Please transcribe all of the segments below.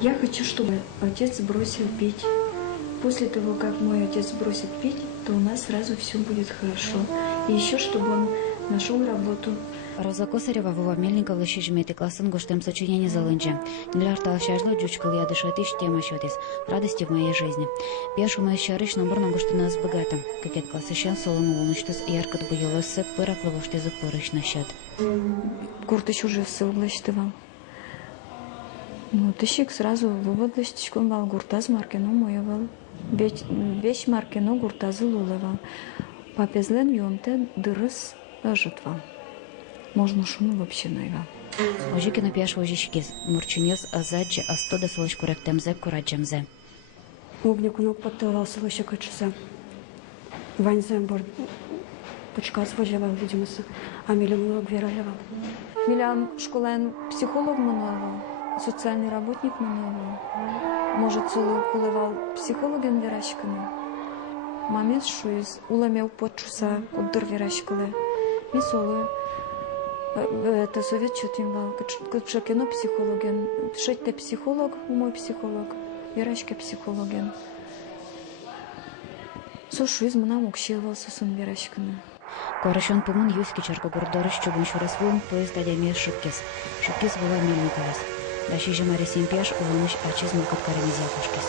Я хочу, чтобы отец бросил пить. После того, как мой отец бросит пить, то у нас сразу все будет хорошо. И еще, чтобы он нашел работу. Роза Косарева Вова Мельников лишь жмет классын гоштем сочинение залынче. Нелар талшажло джучкал я дышатыш тема счетис. Радости в моей жизни. Первому щарыш наборно гоштена с богатым. Какет классищен солону волнуштес ярко отбоялось пыраклово что за порыш на счет. Куртыч уже ссылглаштывал. Ну, тыщик сразу выводлаштичком вал гуртаз маркену моевал. Вещь маркену гуртазы лулывал. Папезлен йомте дырыс ожитвал. Можно шуну вообще найва. Ожики на пяш ожичкиз. Мурчунес азадже астода солош корректемзе кураджемзе. Огнику ног подтывался еще качеса. Ваньзем борт. Почка свожевал, видимо, а миллион гвералевал. Миллион школен психолог мануавал, социальный работник мануавал. Может, целую кулывал психологен верашканы. Мамес шуиз уламел подчуса удыр верашкалы. И солую. Это совет чутим вал. Качакено психологен. Шетте психолог, мой психолог. Верашка психологен. Сошуиз манам укшевался сон верашканы. Корочон помун юски чарка гурдорыш чубун шурасвуем поезд адемия шуткис. Шуткис была Мельниковас. Дащи же Мари Симпеш улыныш ачиз мукат карамизия кушкис.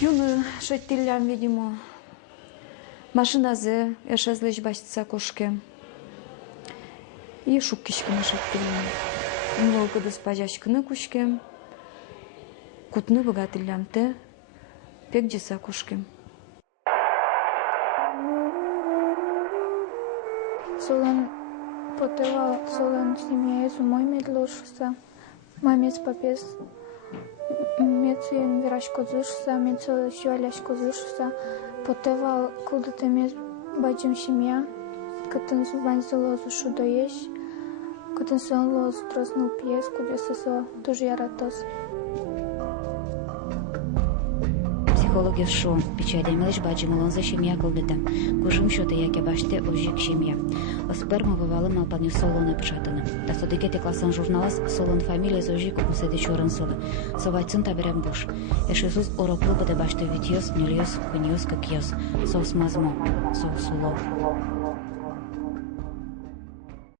Юны шеттилям, видимо. Машиназе эшезлеш башца кошке. И шуккишканы шеттилям. Много доспажашканы кушке. Кутны богатылям те. Пек жеса кушке. Солон потевал, солон семья мой медлошса, мамец папес, мецуен вирашко зушса, мецу сюаляшко зушса, потевал куда-то мец бачим семья, катан зубань залозу шудоеш, катан сон лоз троснул пьес, куда сосо тоже яратос. Психология шо, печать мелыш баджималон за семья колдедем. Кужим счета яке баште ожик семья. Сперма бывало малпаню солоне пшатана. Та содикете классан журналас солон фамилия зожик уседи чоран солы. Совайцун таберем буш. Эшесус ороплу бде баште витьос, нильос, куньос, какьос. Соус мазмо, соус улов.